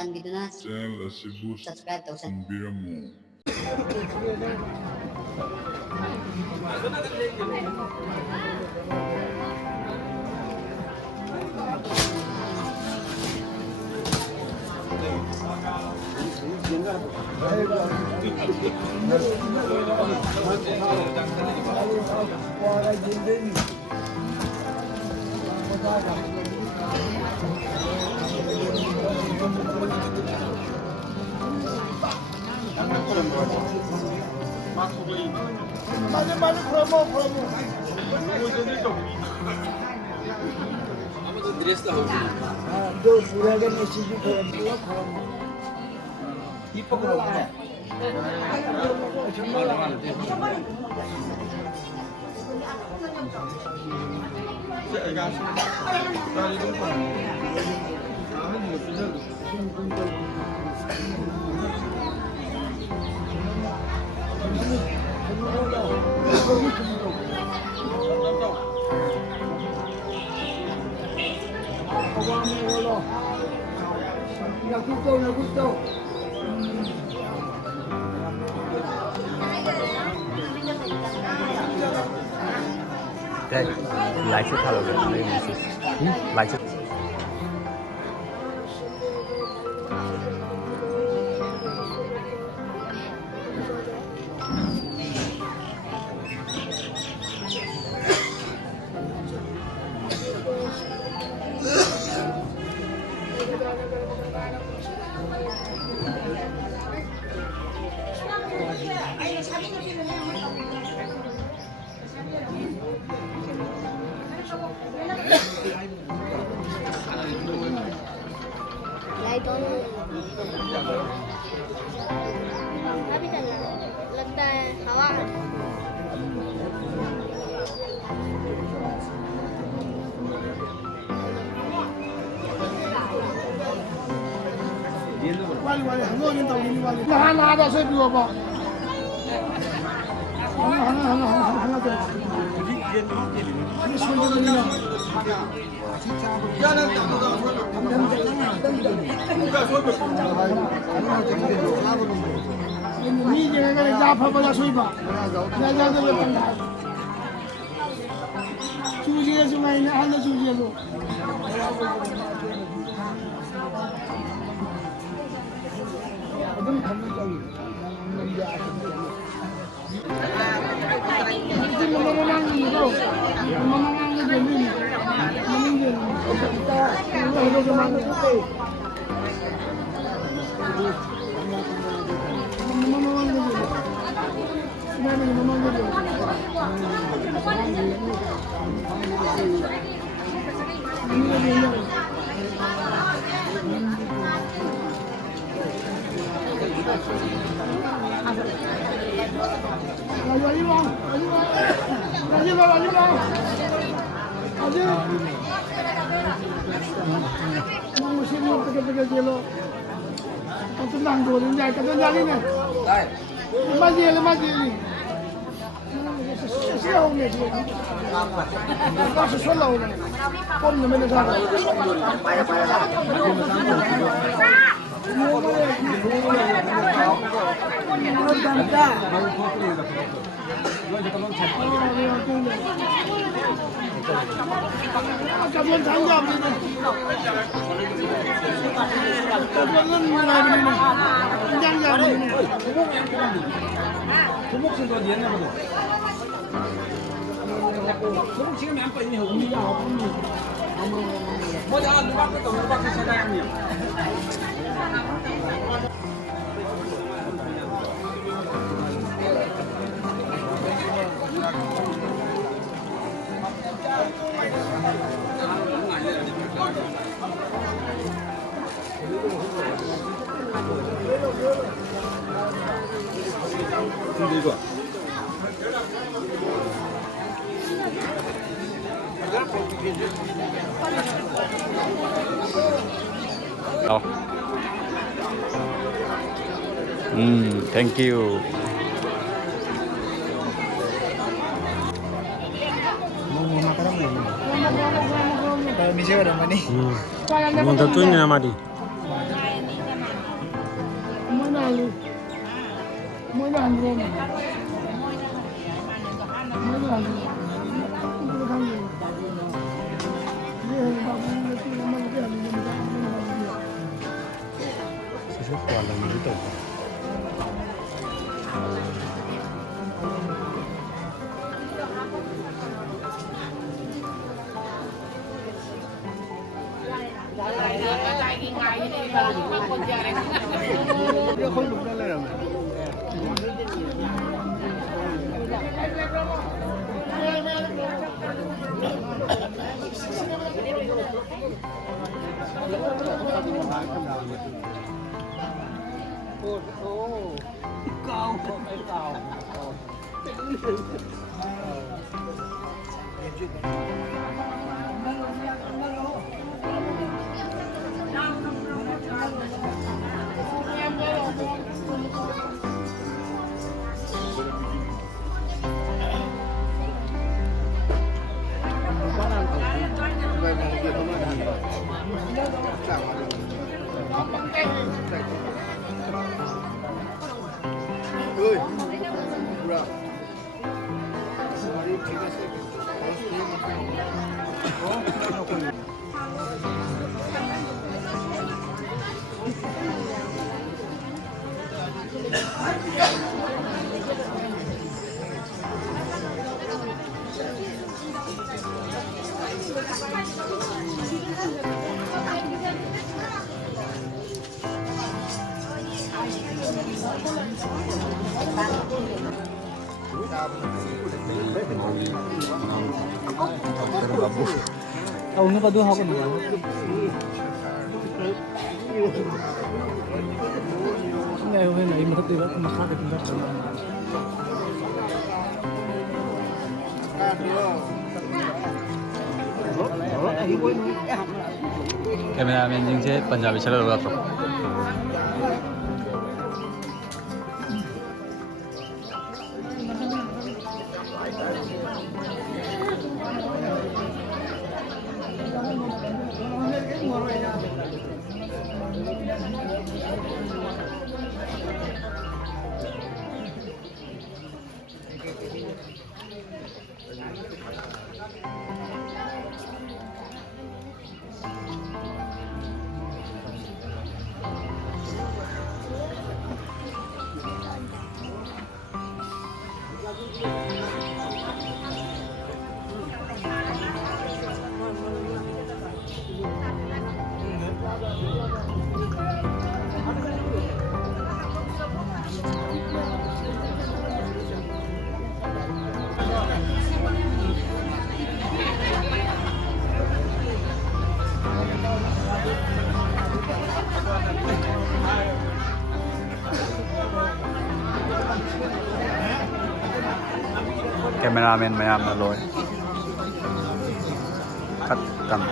ꯆꯥꯟꯕꯤꯗꯨꯅ ꯆꯦꯅꯦꯜ ꯑꯁꯤꯕꯨ ꯁꯕꯁꯀ꯭ꯔꯥꯏꯕ ꯇꯧꯁꯟ ꯊꯝꯕꯤꯔꯝꯃꯨ 맞아 프로모 아무도 드레스 하고 너 우리에게 메시지 보내주고 프로모 이뻐 그러네. 나 굿도 Đây, lái chiếc thảo được đây mình sẽ lái chiếc Lại con Habitan लगता है हवा वाली 한번은 더 우리 와리 하나 더 세비고 봐 하나 더 아니 손들이나 니 제가 그래 잡아보자 소이봐 내가 저거 본다 주지에서 많이 하나 주지에서 어떤 감정적이 있는지 아시죠? 지금 넘어가는 거고 넘어가는 게 되면 넘는 게 없다. 이거 좀 하는 거. 넘어가는 거. 지나면 넘어가는 거. Mau sini pergi jelo. Tenang dulu, jangan kata jadi ni. Masih ni. Siapa ni? Masih solo ni. Kom ni mana sana? Kapan tanggap ini? Kapan mana ini? Jangan ini. 두목 쓴거 옛날 거든. 두목 지금 안 빠지니 우리가 없니? 뭐자 누가 뺐다 누가 뺐다 사장님. 근데 이거 thank you. Kalau misalnya ada mana? Mau tentunya nama di. เลยไม่ได้เลยไม่ได้เลยไม่ทำเลยเนี่ยบางทีเราที่มันเรื่องมันไม่ได้ สุดๆก่อนเราไม่รู้ตัว Tahu ni padu aku ni. Ni ayo ni ini mesti buat masak di tempat. Cameraman ji से पंजाबी चला होगा तो कैमरामैन मैं आप लोग खत्म